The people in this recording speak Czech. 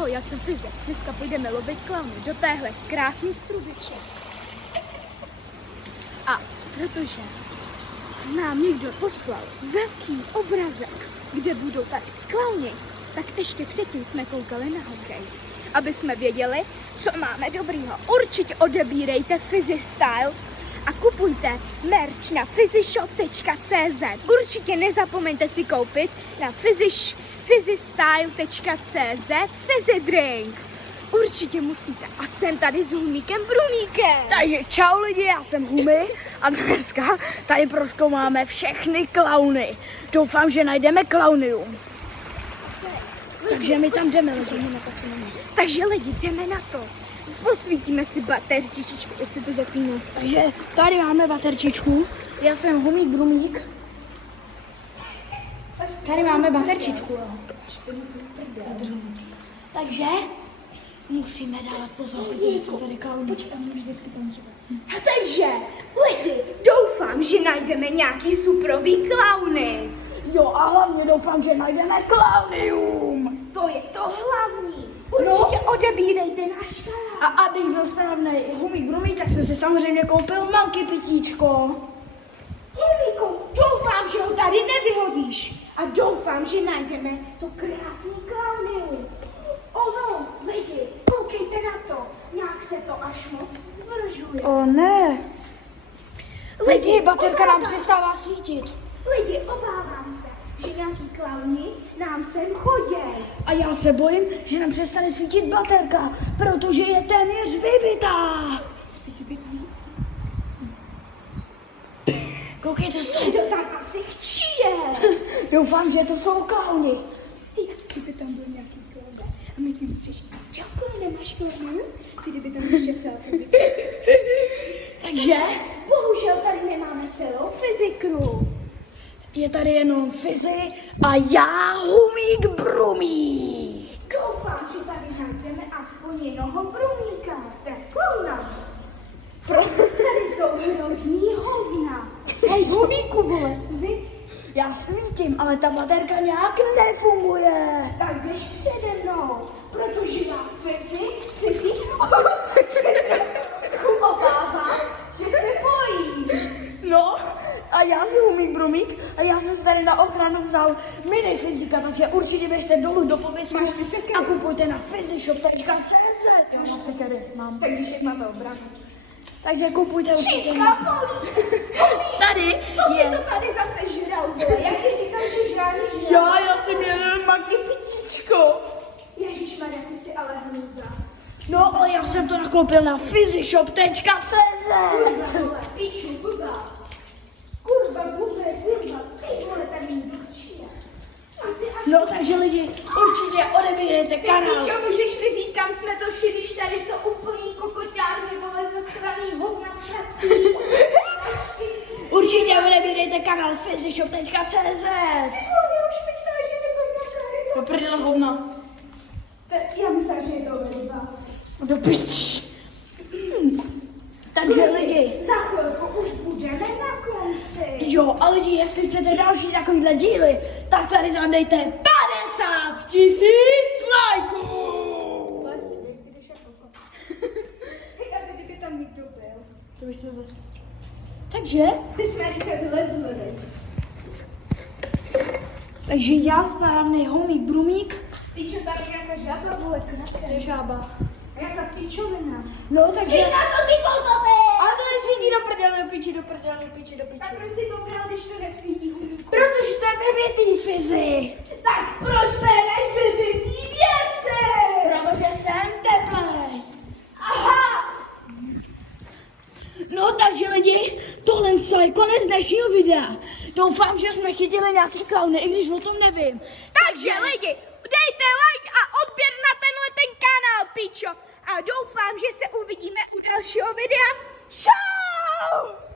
Ahoj, já jsem Fizi. Dneska půjdeme lovit klauny do téhle krásných trubiček. A protože nám někdo poslal velký obrazek, kde budou tady klauni, tak ještě předtím jsme koukali na hokej. Aby jsme věděli, co máme dobrýho. Určitě odebírejte Fizi Style a kupujte merch na fizishop.cz. Určitě nezapomeňte si koupit na fizystyle.cz Fizzy Drink. Určitě musíte. A jsem tady s Humíkem Brumíkem. Takže čau lidi, já jsem Humi a dneska tady prozkoumáme všechny klauny. Doufám, že najdeme klaunium. Takže my tam jdeme, Takže lidi, jdeme na to. Posvítíme si baterčičku, jestli to zapínu. Takže tady máme baterčičku. Já jsem Humík Brumík. Tady máme baterčičku. Takže musíme dávat pozor, protože jsou tady klauny. A takže, lidi, doufám, že najdeme nějaký suprový klauny. Jo, a hlavně doufám, že najdeme klaunium. To je to hlavní. Určitě odebírejte náš kanál. A abych byl správný Humík Brumík, tak jsem si samozřejmě koupil manky pitíčko. Humíku, doufám, že ho tady nevyhodíš. A doufám, že najdeme to krásný klauny. Ono, lidi, koukejte na to. Nějak se to až moc zvržuje. O ne. Lidi, baterka nám přestává svítit. Lidi, obávám se, že nějaký klauni nám sem choděj. A já se bojím, že nám přestane svítit baterka, protože je téměř vybitá. Koukejte se. To tam asi chčije. Doufám, že to jsou klauni. Kdyby tam byl nějaký klaun. A my tím přišli. Čauko, nemáš klaunu? Kdyby tam ještě celá fyzika. Takže, bohužel tady nemáme celou fyzikru. Je tady jenom Fizi a já Humík Brumík. Doufám, že tady najdeme aspoň jednoho Brumíka. Tak klauna. Tady jsou hrozný hovna. Hej, Humíku, vole, svít. Já svítím, ale ta baterka nějak nefunguje. Tak běž přede mnou, protože já Fizi, obávám, že se bojí. No, a já jsem Humík Brumík a já jsem si tady na ochranu vzal mini fyzika, takže určitě běžte dolů do popisku a kupujte na fizishop.cz. Jo, mám sekery, mám. Tak když jak máte obranu. Takže kupujte určitě. Tady Co je. jsi to tady zase žral, vole? Jak ty říkal, že žádný žral? Já jsem jeden magní pitíčko. Ježišmarja, ty jsi ale hruza. No, ale já jsem to nakoupil na fizishop.cz. Vole, píču, blbá. Kurva, ty vole, tady mlčí. No, takže lidi, určitě odebírejte kanál. Píčo, můžeš mi říct, kam jsme to šli, když tady jsou úplný kokotárny, vole, zasraný hovna srací. Určitě odebírejte kanál fizishop.cz. Já už myslela, že mi to nějaká Do prdele hovna. Já myslela, že je to ryba. Do pišť. Takže lidi. Za chvilku už budeme na konci. Jo, a lidi, jestli chcete další takovýhle díly, tak tady zadejte 50 000 lajků. Vlastně, když jako Hej, a kdyby tam někdo byl. To bych se zase. Takže? My jsme rychle vylezli. Takže já správný Humík Brumík. Píčo, tady nějaká žába, vole, kratka. Je žába. Jaká píčovina. No, takže. Svít na to, ty kototy! Ale to nesvítí do prdele, do piči, do prdele, do piči, do Tak piči. proč si to bral, když to nesvítí Humíku? Protože to je vybitý Fizi. Tak proč bereš vybitý věci? Protože jsem teplej. Aha! No takže lidi, tohle je konec dnešního videa. Doufám, že jsme chytili nějaký klauny, i když o tom nevím. Takže lidi, dejte like a odběr na tenhle ten kanál, pičo. A doufám, že se uvidíme u dalšího videa. Čau!